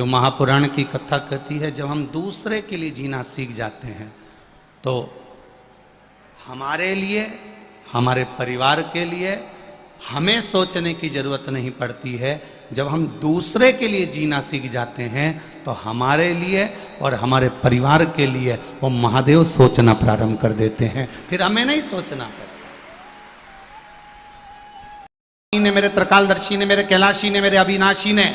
जो महापुराण की कथा कहती है, जब हम दूसरे के लिए जीना सीख जाते हैं तो हमारे लिए, हमारे परिवार के लिए हमें सोचने की जरूरत नहीं पड़ती है। जब हम दूसरे के लिए जीना सीख जाते हैं तो हमारे लिए और हमारे परिवार के लिए वो महादेव सोचना प्रारंभ कर देते हैं, फिर हमें नहीं सोचना पड़ता। ने, मेरे त्रिकालदर्शी ने, मेरे कैलाशी ने, मेरे अविनाशी ने,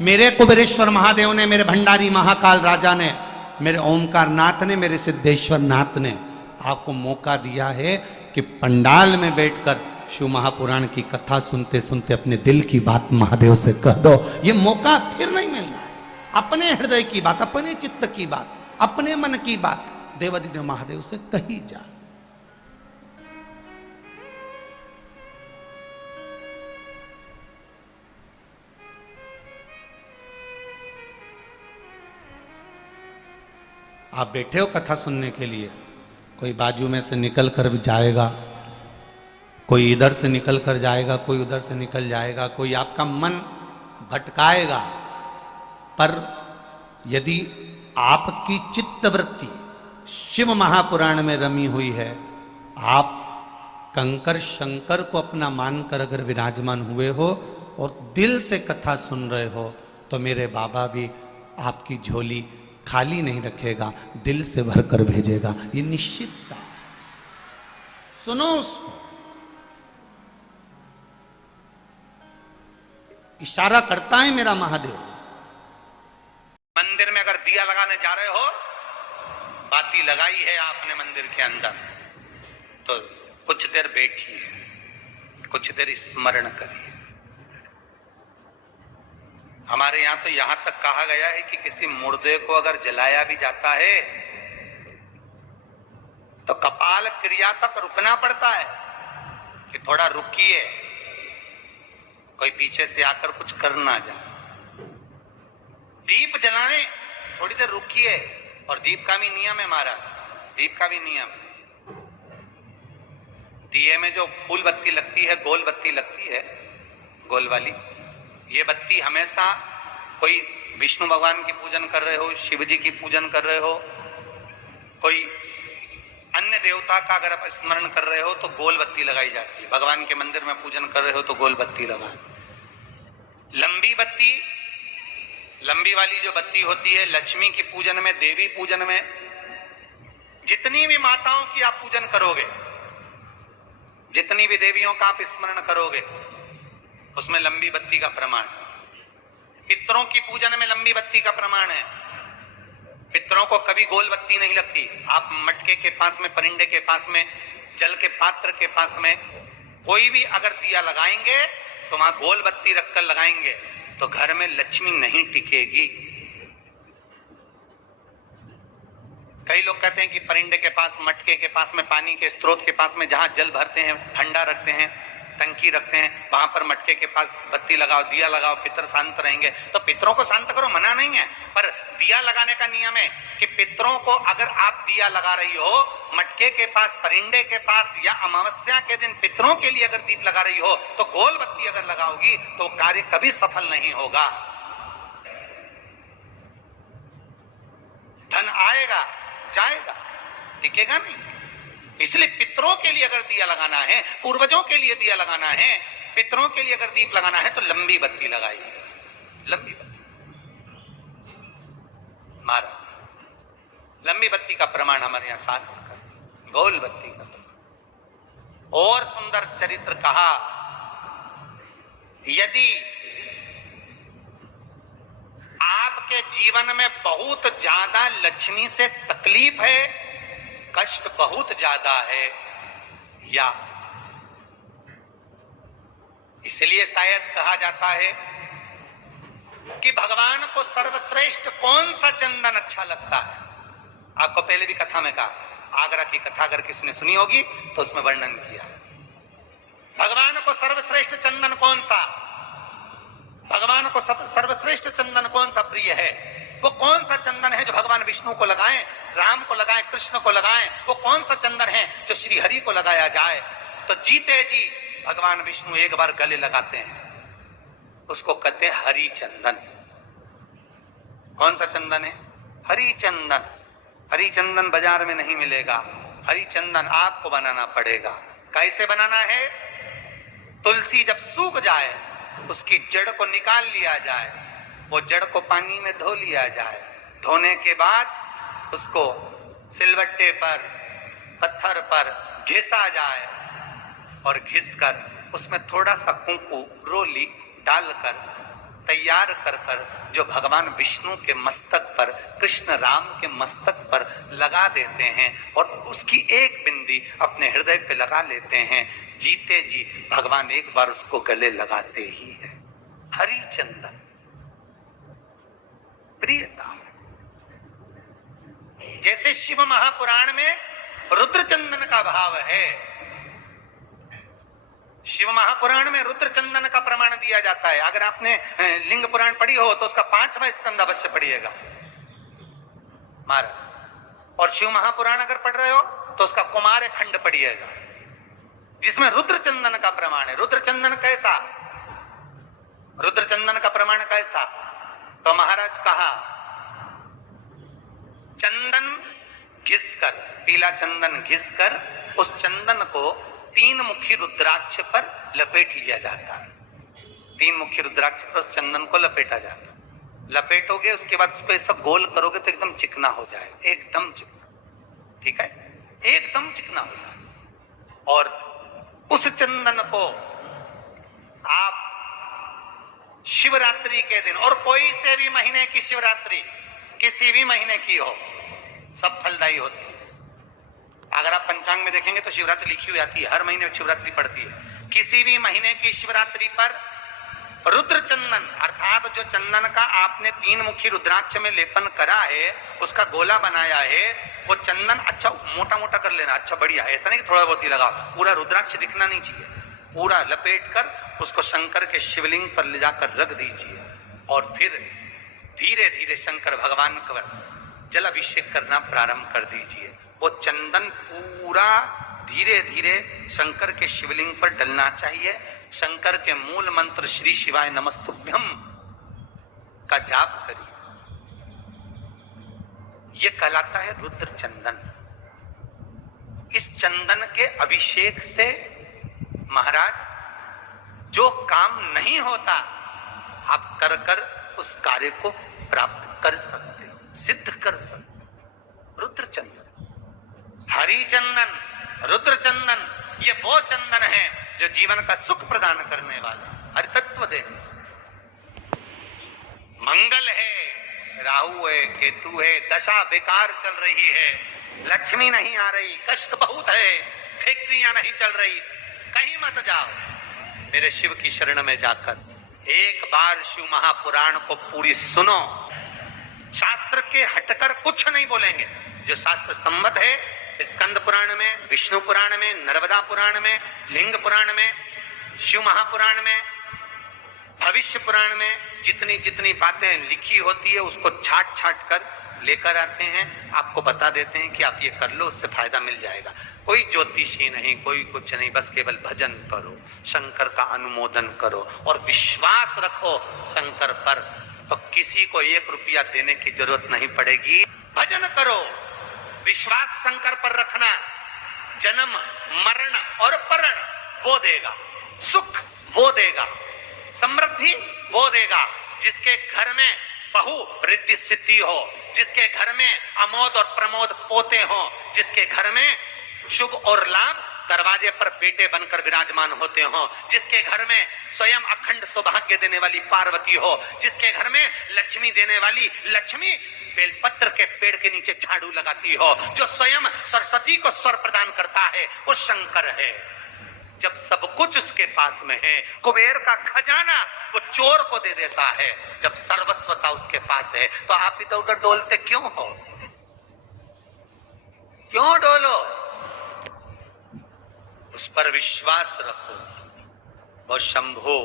मेरे कुबेरेश्वर महादेव ने, मेरे भंडारी महाकाल राजा ने, मेरे ओमकार नाथ ने, मेरे सिद्धेश्वर नाथ ने आपको मौका दिया है कि पंडाल में बैठकर शिव महापुराण की कथा सुनते सुनते अपने दिल की बात महादेव से कह दो। ये मौका फिर नहीं मिलना। अपने हृदय की बात, अपने चित्त की बात, अपने मन की बात देवाधिदेव महादेव से कही जा। आप बैठे हो कथा सुनने के लिए, कोई बाजू में से निकल कर जाएगा, कोई इधर से निकल कर जाएगा, कोई उधर से निकल जाएगा, कोई आपका मन भटकाएगा, पर यदि आपकी चित्तवृत्ति शिव महापुराण में रमी हुई है, आप कंकर शंकर को अपना मानकर अगर विराजमान हुए हो और दिल से कथा सुन रहे हो, तो मेरे बाबा भी आपकी झोली खाली नहीं रखेगा, दिल से भरकर भेजेगा। ये निश्चित बात। सुनो उसको, इशारा करता है मेरा महादेव। मंदिर में अगर दिया लगाने जा रहे हो, बाती लगाई है आपने मंदिर के अंदर, तो कुछ देर बैठिए, कुछ देर स्मरण करिए। हमारे यहां तो यहां तक कहा गया है कि किसी मुर्दे को अगर जलाया भी जाता है तो कपाल क्रिया तक रुकना पड़ता है कि थोड़ा रुकिए, कोई पीछे से आकर कुछ कर ना जाए। दीप जलाने थोड़ी देर रुकिए, और दीप का भी नियम है महाराज, दीप का भी नियम है। दिए में जो फूल बत्ती लगती है, गोल बत्ती लगती है, गोल वाली, ये बत्ती हमेशा, कोई विष्णु भगवान की पूजन कर रहे हो, शिव जी की पूजन कर रहे हो, कोई अन्य देवता का अगर आप स्मरण कर रहे हो तो गोल बत्ती लगाई जाती है। भगवान के मंदिर में पूजन कर रहे हो तो गोल बत्ती लगाएं। लंबी बत्ती, लंबी वाली जो बत्ती होती है, लक्ष्मी की पूजन में, देवी पूजन में, जितनी भी माताओं की आप पूजन करोगे, जितनी भी देवियों का आप स्मरण करोगे, उसमें लंबी बत्ती का प्रमाण है। पितरों की पूजन में लंबी बत्ती का प्रमाण है। पितरों को कभी गोल बत्ती नहीं लगती। आप मटके के पास में, परिंदे के पास में, जल के पात्र के पास में कोई भी अगर दिया लगाएंगे तो वहां गोल बत्ती रखकर लगाएंगे तो घर में लक्ष्मी नहीं टिकेगी। कई लोग कहते हैं कि परिंदे के पास, मटके के पास में, पानी के स्रोत के पास में जहां जल भरते हैं, हंडा रखते हैं, टंकी रखते हैं, वहां पर मटके के पास बत्ती लगाओ, दिया लगाओ, पितर शांत रहेंगे। तो पितरों को शांत करो, मना नहीं है, पर दिया लगाने का नियम है कि पितरों को अगर आप दिया लगा रही हो मटके के पास, परिंदे के पास, या अमावस्या के दिन पितरों के लिए अगर दीप लगा रही हो तो गोल बत्ती अगर लगाओगी तो कार्य कभी सफल नहीं होगा। धन आएगा जाएगा, टिकेगा नहीं। इसलिए पितरों के लिए अगर दिया लगाना है, पूर्वजों के लिए दिया लगाना है, पितरों के लिए अगर दीप लगाना है तो लंबी बत्ती लगाइए, लंबी बत्ती। महाराज, लंबी बत्ती का प्रमाण हमारे यहां शास्त्र का, गोल बत्ती का प्रमाण। और सुंदर चरित्र कहा, यदि आपके जीवन में बहुत ज्यादा लक्ष्मी से तकलीफ है, कष्ट बहुत ज्यादा है, या इसलिए शायद कहा जाता है कि भगवान को सर्वश्रेष्ठ कौन सा चंदन अच्छा लगता है। आपको पहले भी कथा में कहा, आगरा की कथा अगर किसने सुनी होगी तो उसमें वर्णन किया, भगवान को सर्वश्रेष्ठ चंदन कौन सा, भगवान को सर्वश्रेष्ठ चंदन कौन सा प्रिय है। वो कौन सा चंदन है जो भगवान विष्णु को लगाएं, राम को लगाएं, कृष्ण को लगाएं। वो कौन सा चंदन है जो श्री हरि को लगाया जाए। तो जीते जी भगवान विष्णु एक बार गले लगाते हैं, उसको कहते हैं हरि चंदन। कौन सा चंदन है? हरी चंदन। हरी चंदन बाजार में नहीं मिलेगा, हरी चंदन आपको बनाना पड़ेगा। कैसे बनाना है? तुलसी जब सूख जाए उसकी जड़ को निकाल लिया जाए, वो जड़ को पानी में धो लिया जाए, धोने के बाद उसको सिलवट्टे पर, पत्थर पर घिसा जाए और घिसकर उसमें थोड़ा सा कुंकू रोली डालकर तैयार कर कर जो भगवान विष्णु के मस्तक पर, कृष्ण राम के मस्तक पर लगा देते हैं और उसकी एक बिंदी अपने हृदय पे लगा लेते हैं, जीते जी भगवान एक बार उसको गले लगाते ही है। हरि चंदन प्रियता। जैसे शिव महापुराण में रुद्र चंदन का भाव है, शिव महापुराण में रुद्र चंदन का प्रमाण दिया जाता है। अगर आपने लिंग पुराण पढ़ी हो तो उसका 5वां स्कंद अवश्य पढ़िएगा महाराज, और शिव महापुराण अगर पढ़ रहे हो तो उसका कुमार खंड पढ़िएगा, जिसमें रुद्र चंदन का प्रमाण है। रुद्र चंदन कैसा? रुद्र चंदन का प्रमाण कैसा? तो महाराज कहा, चंदन घिसकर, पीला चंदन घिसकर उस चंदन को 3 मुखी रुद्राक्ष पर लपेट लिया जाता है। 3 मुखी रुद्राक्ष पर उस चंदन को लपेटा जाता है। लपेटोगे उसके बाद उसको ऐसा गोल करोगे तो एकदम चिकना हो जाए, एकदम चिकना, ठीक है, एकदम चिकना हो जाए। और उस चंदन को आप शिवरात्रि के दिन, और कोई से भी महीने की शिवरात्रि, किसी भी महीने की हो, सब फलदायी होती है। अगर आप पंचांग में देखेंगे तो शिवरात्रि लिखी हुई आती है, हर महीने शिवरात्रि पड़ती है। किसी भी महीने की शिवरात्रि पर रुद्र चंदन, अर्थात जो चंदन का आपने 3 मुखी रुद्राक्ष में लेपन करा है, उसका गोला बनाया है, वो चंदन अच्छा मोटा मोटा कर लेना, अच्छा बढ़िया, ऐसा नहीं कि थोड़ा बहुत ही लगाओ, पूरा रुद्राक्ष दिखना नहीं चाहिए, पूरा लपेट कर उसको शंकर के शिवलिंग पर ले जाकर रख दीजिए और फिर धीरे धीरे शंकर भगवान का जल अभिषेक करना प्रारंभ कर दीजिए। वो चंदन पूरा धीरे धीरे शंकर के शिवलिंग पर डलना चाहिए। शंकर के मूल मंत्र श्री शिवाय नमस्तुभ्यम का जाप करिए, ये कहलाता है रुद्र चंदन। इस चंदन के अभिषेक से महाराज जो काम नहीं होता आप कर कर उस कार्य को प्राप्त कर सकते हो, सिद्ध कर सकते हो। रुद्र चंदन, हरि चंदन, रुद्र चंदन, ये वो चंदन है जो जीवन का सुख प्रदान करने वाला, हरि तत्व देने। मंगल है, राहु है, केतु है, दशा बेकार चल रही है, लक्ष्मी नहीं आ रही, कष्ट बहुत है, फैक्ट्रियां नहीं चल रही, कहीं मत जाओ, मेरे शिव की शरण में जाकर एक बार शिव महापुराण को पूरी सुनो। शास्त्र के हटकर कुछ नहीं बोलेंगे, जो शास्त्र सम्मत है, स्कंद पुराण में, विष्णु पुराण में, नर्मदा पुराण में, लिंग पुराण में, शिव महापुराण में, भविष्य पुराण में जितनी जितनी बातें लिखी होती है उसको छाट छाट कर लेकर आते हैं, आपको बता देते हैं कि आप ये कर लो, उससे फायदा मिल जाएगा। कोई ज्योतिषी नहीं, कोई कुछ नहीं, बस केवल भजन करो, शंकर का अनुमोदन करो और विश्वास रखो शंकर पर, तो किसी को 1 रुपया देने की जरूरत नहीं पड़ेगी। भजन करो, विश्वास शंकर पर रखना, जन्म मरण और परण वो देगा, सुख वो देगा, समृद्धि वो देगा। जिसके घर में बहु रिद्धि सिद्धि हो, जिसके घर में अमोद और प्रमोद पोते हो, जिसके घर में शुभ और लाभ दरवाजे पर बेटे बनकर विराजमान होते हो, जिसके घर में स्वयं अखंड सौभाग्य देने वाली पार्वती हो, जिसके घर में लक्ष्मी देने वाली लक्ष्मी बेलपत्र के पेड़ के नीचे झाड़ू लगाती हो, जो स्वयं सरस्वती को स्वर प्रदान करता है, वो शंकर है। जब सब कुछ उसके पास में है, कुबेर का खजाना वो चोर को दे देता है, जब सर्वस्वता उसके पास है, तो आप इधर उधर डोलते क्यों हो? क्यों डोलो? उस पर विश्वास रखो। वो शंभु,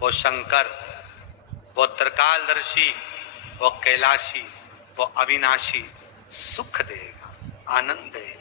वो शंकर, वो त्रिकालदर्शी, वो कैलाशी, वो अविनाशी सुख देगा, आनंद देगा।